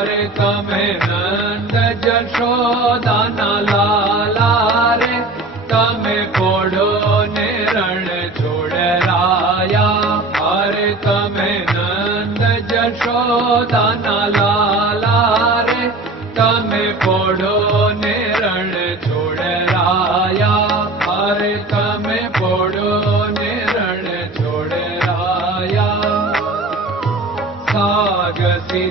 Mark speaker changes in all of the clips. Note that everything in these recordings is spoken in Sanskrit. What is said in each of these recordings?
Speaker 1: रे तमें नंद जशोदा नाला रे। तमें पोड़ो ने रण छोड़ राया। हरे तमें नंद जशोदा नाला रे। तमें पोड़ो ने रण छोड़ राया। हरे तमें पोड़ो ने रण छोड़ राया। सागसी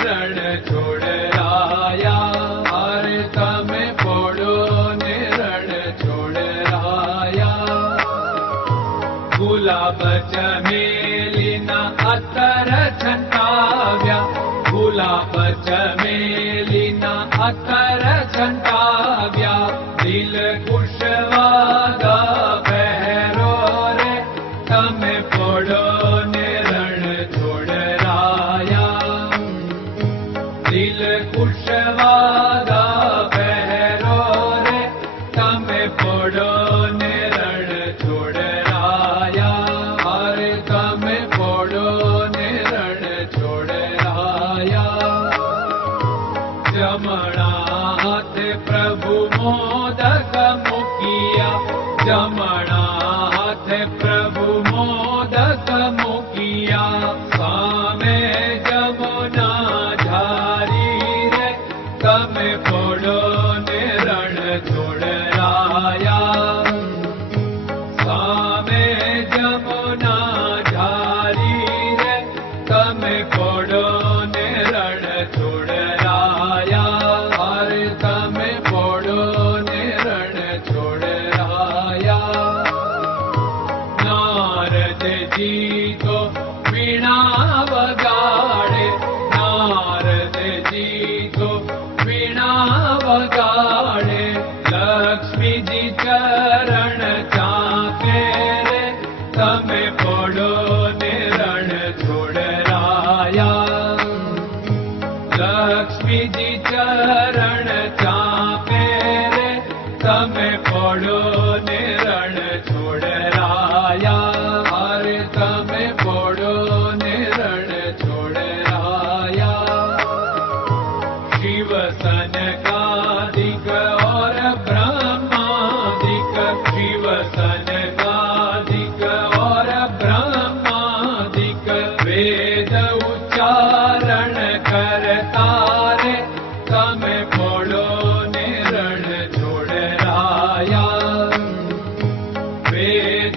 Speaker 1: जलिना अर्या भूला पचलिना अर Rama लक्ष्मी चरण पडो निर छोडराया लीजि चरण चापेरे तमे पडो दे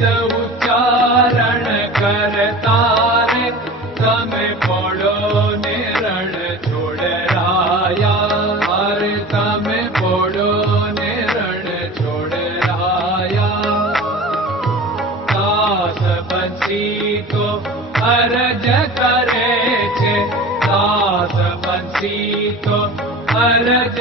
Speaker 1: उच्चारण करता पडो ने रणो राया हरे तमे पडो ने रणोडा तास बचीतो हरज करे तास बचीतो हरज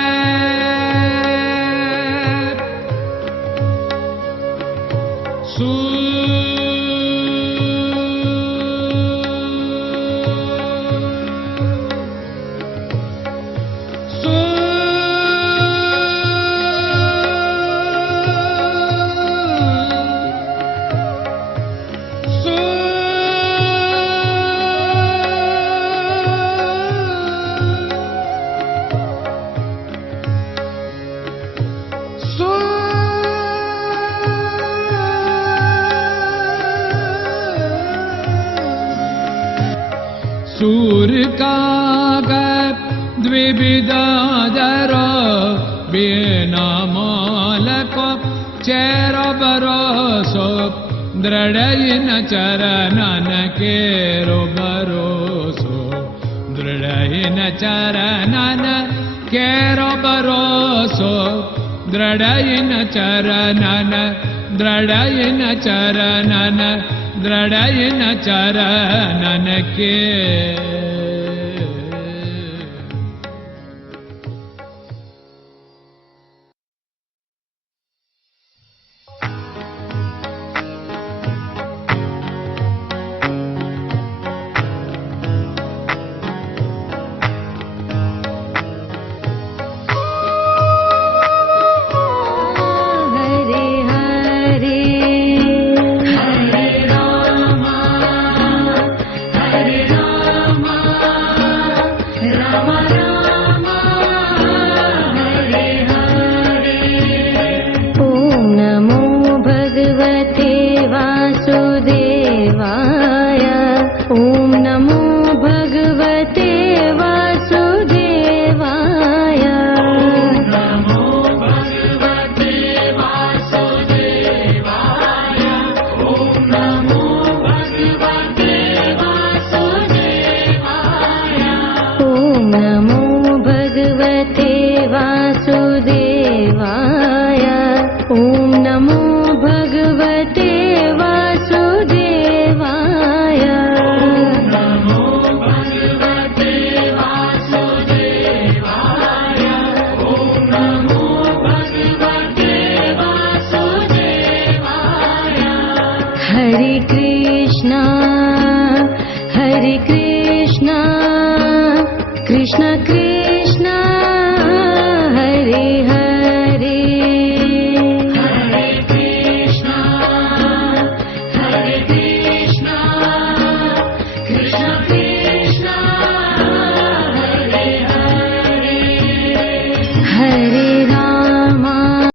Speaker 1: कै सूर्य का द्विविदादर बिना मालको चेर बरोसो दृढयिन चरणन केरो दृढयिन चरणन केरो दृढयिन चरणन दृढयिन चरणन दृढयिन चरणन के
Speaker 2: Come on now. te